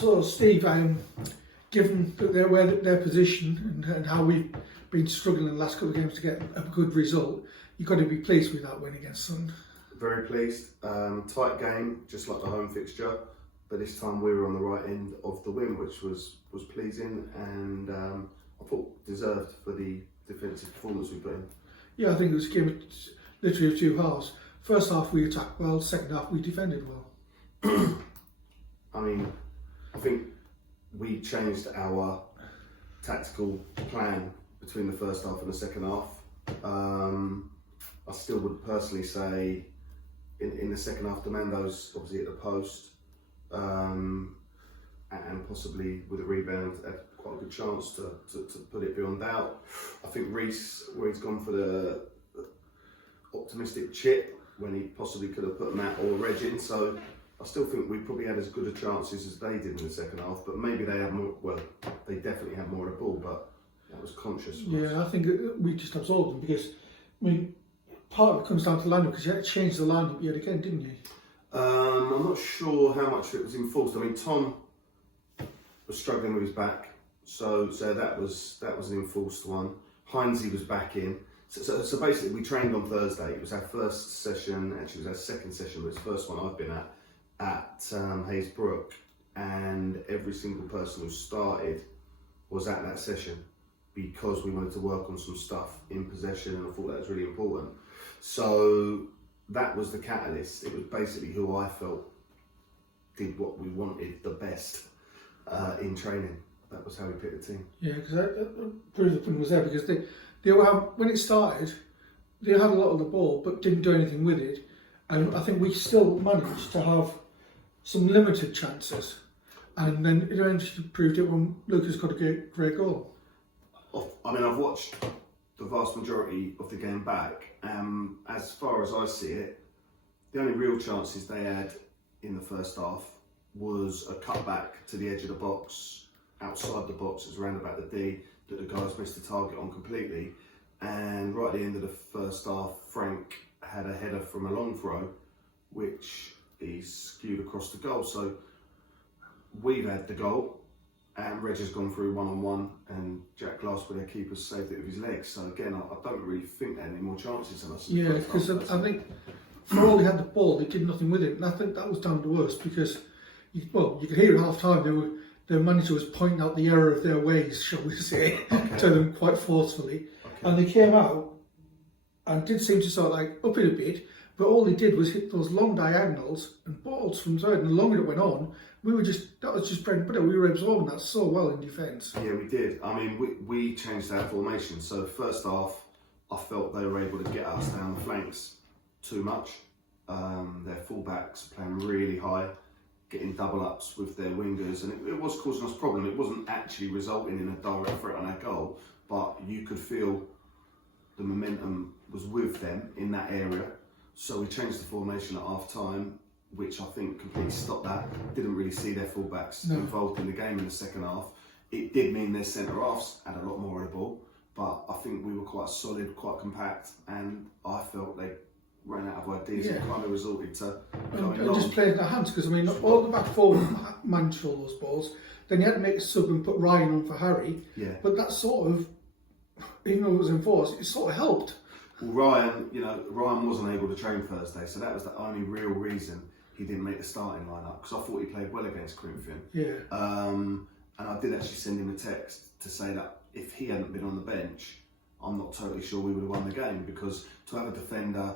So, Steve, given that they're where their position and how we've been struggling in the last couple of games to get a good result, you've got to be pleased with that win against Sutton. Very pleased. Tight game, just like the home fixture, but this time we were on the right end of the win, which was pleasing and I thought deserved for the defensive performance we put in. Yeah, I think it was a game literally of two halves. First half we attacked well, second half we defended well. I mean, I think we changed our tactical plan between the first half and the second half. I still would personally say in the second half, Demando's obviously at the post and possibly with a rebound had quite a good chance to put it beyond doubt. I think Reese, where he's gone for the optimistic chip when he possibly could have put Matt or Reg in, so I still think we probably had as good a chances as they did in the second half, but maybe they had more, well, they definitely had more of the ball, but that was conscious. Yeah, I think we just absorbed them because, I mean, part of it comes down to the lineup because you had to change the lineup yet again, didn't you? I'm not sure how much of it was enforced. I mean, Tom was struggling with his back, so that was an enforced one. Heinze was back in. So basically, we trained on Thursday. It was our first session, actually it was our second session, but it's the first one I've been at Hayes Brook, and every single person who started was at that session because we wanted to work on some stuff in possession, and I thought that was really important. So that was the catalyst. It was basically who I felt did what we wanted the best in training. That was how we picked the team. Yeah, because proof the pudding was there because they were, when it started, they had a lot of the ball but didn't do anything with it, and I think we still managed to have some limited chances, and then it eventually proved it when Lucas got a great goal. I mean, I've watched the vast majority of the game back. As far as I see it, the only real chances they had in the first half was a cutback to the edge of the box, outside the box, it was around about the D, that the guys missed the target on completely. And right at the end of the first half, Frank had a header from a long throw, which he skewed across the goal. So we've had the goal, and Reg has gone through one-on-one, and Jack Glass, with their keepers, saved it with his legs. So again, I don't really think they had any more chances than us. Yeah, because I think for all they had the ball, they did nothing with it, and I think that was down to us because, you could hear at half time their manager was pointing out the error of their ways, shall we say, to them quite forcefully. Okay. And they came out and did seem to sort of like up it a bit, but all they did was hit those long diagonals and balls from side, and the longer it went on, that was just bread and butter. We were absorbing that so well in defence. Yeah, we did. I mean, we changed our formation. So first half, I felt they were able to get us down the flanks too much. Their fullbacks playing really high, getting double ups with their wingers, and it was causing us problem. It wasn't actually resulting in a direct threat on our goal, but you could feel the momentum was with them in that area. So we changed the formation at half time, which I think completely stopped that. Didn't really see their fullbacks involved in the game in the second half. It did mean their centre halves had a lot more of the ball, but I think we were quite solid, quite compact, and I felt they ran out of ideas and kind of resorted to going and just playing their hands, because I mean, all the back forward managed all those balls. Then you had to make a sub and put Ryan on for Harry. Yeah. But that sort of, even though it was enforced, it sort of helped. Well, Ryan wasn't able to train Thursday, so that was the only real reason he didn't make the starting lineup, because I thought he played well against Corinthian. Yeah. And I did actually send him a text to say that if he hadn't been on the bench, I'm not totally sure we would have won the game, because to have a defender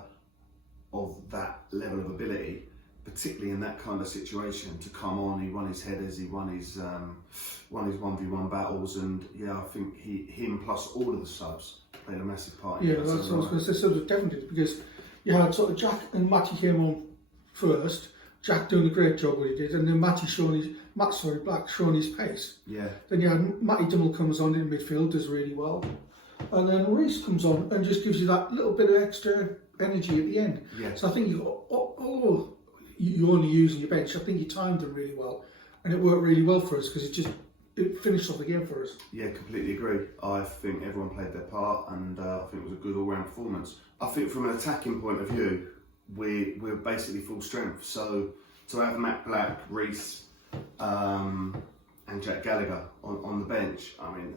of that level of ability, particularly in that kind of situation, to come on, he won his headers, he won his 1v1 battles, and yeah, I think him plus all of the subs played a massive part. Yeah, that's what I was going to say. Subs definitely, because you had sort of Jack and Matty came on first. Jack doing a great job what he did, and then Black showing his pace. Yeah. Then you had Matty Dummel comes on in midfield, does really well, and then Reese comes on and just gives you that little bit of extra energy at the end. Yeah. So I think you're only using your bench. I think you timed them really well, and it worked really well for us because it finished off the game for us. Yeah, completely agree. I think everyone played their part, and I think it was a good all-round performance. I think from an attacking point of view, we're basically full strength. So to have Matt Black, Reese, and Jack Gallagher on the bench. I mean,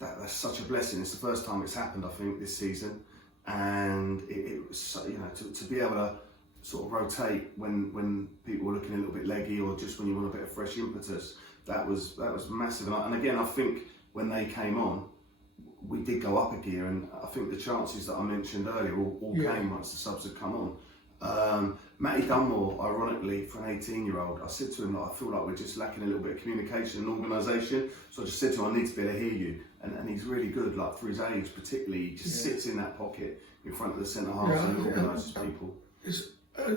that's such a blessing. It's the first time it's happened, I think, this season, and it was, you know, to be able to sort of rotate when people were looking a little bit leggy, or just when you want a bit of fresh impetus. That was massive. And again, I think when they came on, we did go up a gear, and I think the chances that I mentioned earlier all came once the subs had come on. Matty Dunmore, ironically, for an 18-year-old, I said to him that I feel like we're just lacking a little bit of communication and organisation. So I just said to him, I need to be able to hear you. And he's really good, like for his age particularly, he just sits in that pocket in front of the centre half and organises people.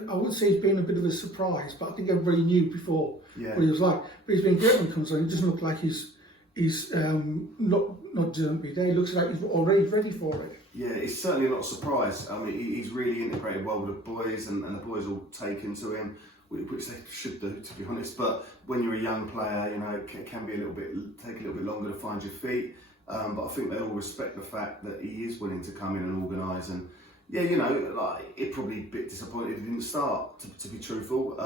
I would say he's been a bit of a surprise, but I think everybody knew before what he was like. But he's been great when he comes on. He doesn't look like he's not doesn't be there. He looks like he's already ready for it. Yeah, it's certainly not a surprise. I mean, he's really integrated well with the boys, and the boys all taken to him, which they should do, to be honest. But when you're a young player, you know, it can be take a little bit longer to find your feet. But I think they all respect the fact that he is willing to come in and organise. And yeah, you know, like, it probably a bit disappointed he didn't start, to be truthful.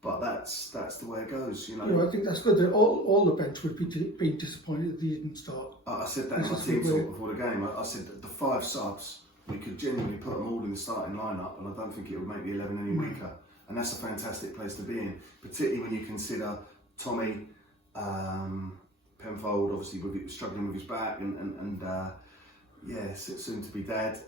But that's the way it goes, you know. Yeah, I think that's good. That all the bench would be being disappointed that he didn't start. I said that in my team talk before the game. I said that the 5 subs, we could genuinely put them all in the starting lineup, and I don't think it would make the 11 any weaker. And that's a fantastic place to be in, particularly when you consider Tommy, Penfold, obviously struggling with his back, and soon to be dad,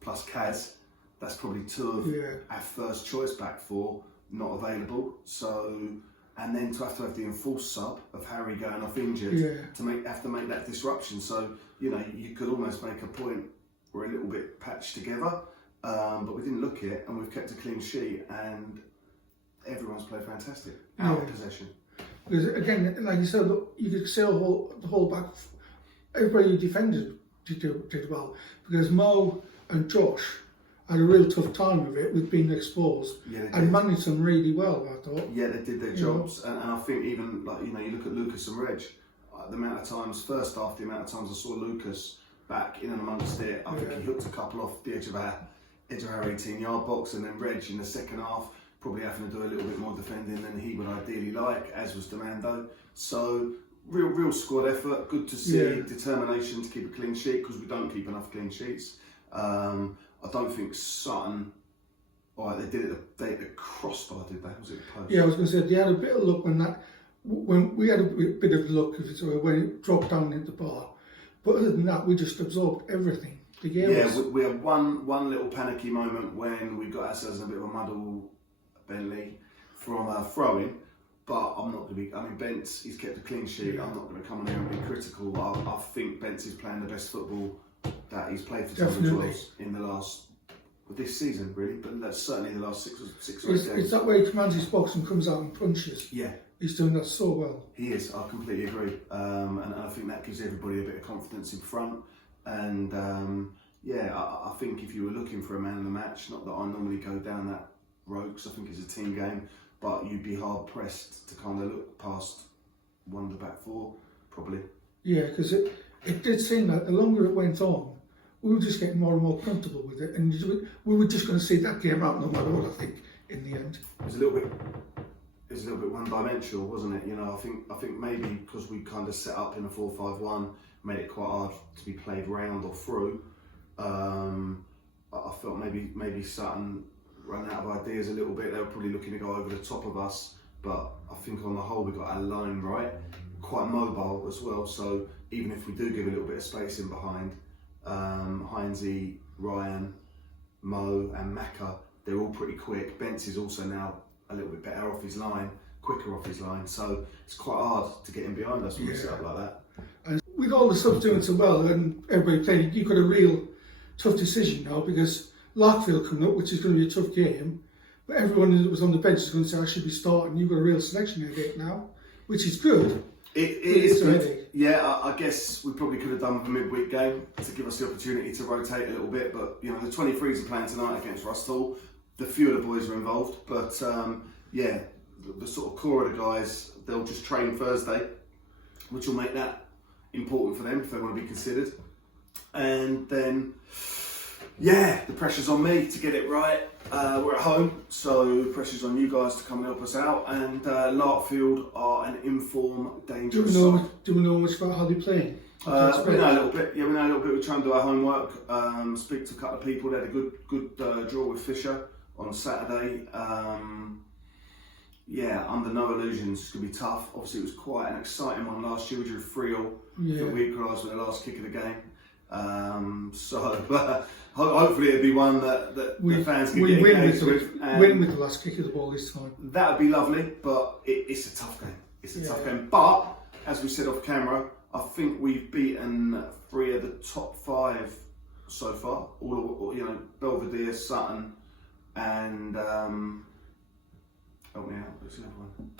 plus Kaz. That's probably 2 of our first choice back 4 not available. So, and then to have the enforced sub of Harry going off injured to have to make that disruption. So, you know, you could almost make a point we're a little bit patched together, but we didn't look it, and we've kept a clean sheet, and everyone's played fantastic out of possession. Because again, like you said, look, you could say the whole back, everybody who defended did well, because Mo and Josh had a real tough time of it with being exposed, and managed them really well, I thought. Yeah, they did their jobs, and I think even, like, you know, you look at Lucas and Reg, the amount of times, first half, the amount of times I saw Lucas back in and amongst it, I think he hooked a couple off the edge of our 18-yard box, and then Reg in the second half, probably having to do a little bit more defending than he would ideally like, as was Demando. So, real squad effort, good to see, determination to keep a clean sheet, because we don't keep enough clean sheets. I don't think Sutton, they did it the crossbar, did they? Was it post? Yeah, I was going to say, they had a bit of luck when we had a bit of luck when it dropped down into the bar. But other than that, we just absorbed everything. We had one little panicky moment when we got ourselves in a bit of a muddle, Bentley, from throwing. But I'm not going to be, I mean, Bentz, he's kept a clean sheet. I'm not going to come on here and be critical. I think Bentz is playing the best football that he's played for Tunbridge in this season, really, but that's certainly the last six or 8 games. It's that way he commands his box and comes out and punches. Yeah. He's doing that so well. He is, I completely agree. And I think that gives everybody a bit of confidence in front. And I think if you were looking for a man of the match, not that I normally go down that road, because I think it's a team game, but you'd be hard pressed to kind of look past one of the back 4, probably. Yeah, because it did seem like the longer it went on, we were just getting more and more comfortable with it, and we were just going to see that game out no matter what, I think, in the end. It was a little bit one-dimensional, wasn't it? You know, I think maybe because we kind of set up in a 4-5-1, made it quite hard to be played round or through. I felt maybe Sutton ran out of ideas a little bit. They were probably looking to go over the top of us, but I think on the whole we got our line right. Quite mobile as well, so even if we do give a little bit of space in behind, Heinze, Ryan, Mo and Macca, they're all pretty quick. Bentz is also now a little bit better off his line, quicker off his line, so it's quite hard to get in behind us when we set up like that. And with all the subs doing so well and everybody playing, you've got a real tough decision now, because Larkfield coming up, which is going to be a tough game, but everyone that was on the bench is going to say I should be starting. You've got a real selection headache now, which is good. It is good. Yeah, I guess we probably could have done the midweek game to give us the opportunity to rotate a little bit, but you know, the 23s are playing tonight against Rustall. The few of the boys are involved, but the sort of core of the guys, they'll just train Thursday, which will make that important for them if they want to be considered. And then, the pressure's on me to get it right We're at home, so pressure's on you guys to come and help us out. And Larkfield are an inform, dangerous side. Do we know much about how they're playing? We know a little bit. Yeah, we know a little bit. We try and do our homework. Speak to a couple of people. They had a good draw with Fisher on Saturday. Yeah, under no illusions, it's going to be tough. Obviously, it was quite an exciting one last year. We drew 3-3. Yeah. We equalised with the last kick of the game. Hopefully it'll be one that the fans can get engaged with. Win with the last kick of the ball this time. That would be lovely, but it's a tough game. It's a tough game. But, as we said off camera, I think we've beaten 3 of the top 5 so far. All Belvedere, Sutton, and help me out. What's the other one?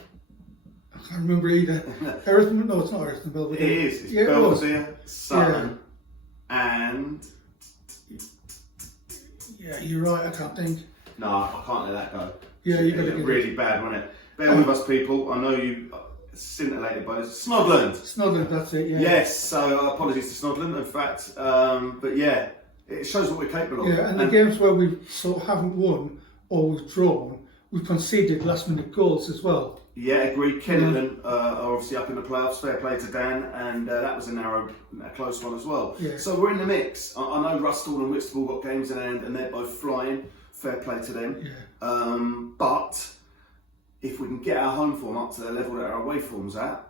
I can't remember either. Everton? No, it's not Everton. Belvedere. It is. It's Belvedere, Sutton, and yeah, you're right. I can't think. No, I can't let that go. Yeah, you got to get really bad, wasn't it? Bear with us, people. I know you scintillated by this. Snodland, that's it. Yeah. Yes. So apologies to Snodland, in fact. But yeah, it shows what we're capable of. Yeah, and the games where we sort of haven't won or we've drawn, we've conceded last-minute goals as well. Yeah, agreed. Kennington are obviously up in the playoffs. Fair play to Dan, and that was a close one as well. Yeah. So we're in the mix. I know Rustall and Whitstable got games in hand, and they're both flying. Fair play to them. Yeah. But if we can get our home form up to the level that our away form's at,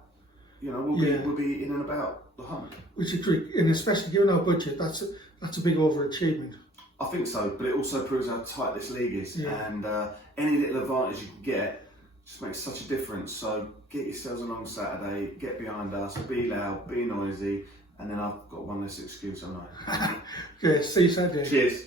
we'll be in and about the hunt. Which is great, and especially given our budget, that's a big overachievement. I think so, but it also proves how tight this league is, and any little advantage you can get just makes such a difference. So get yourselves along Saturday, get behind us, be loud, be noisy, and then I've got one less excuse, I know. Okay, see you Saturday. Cheers.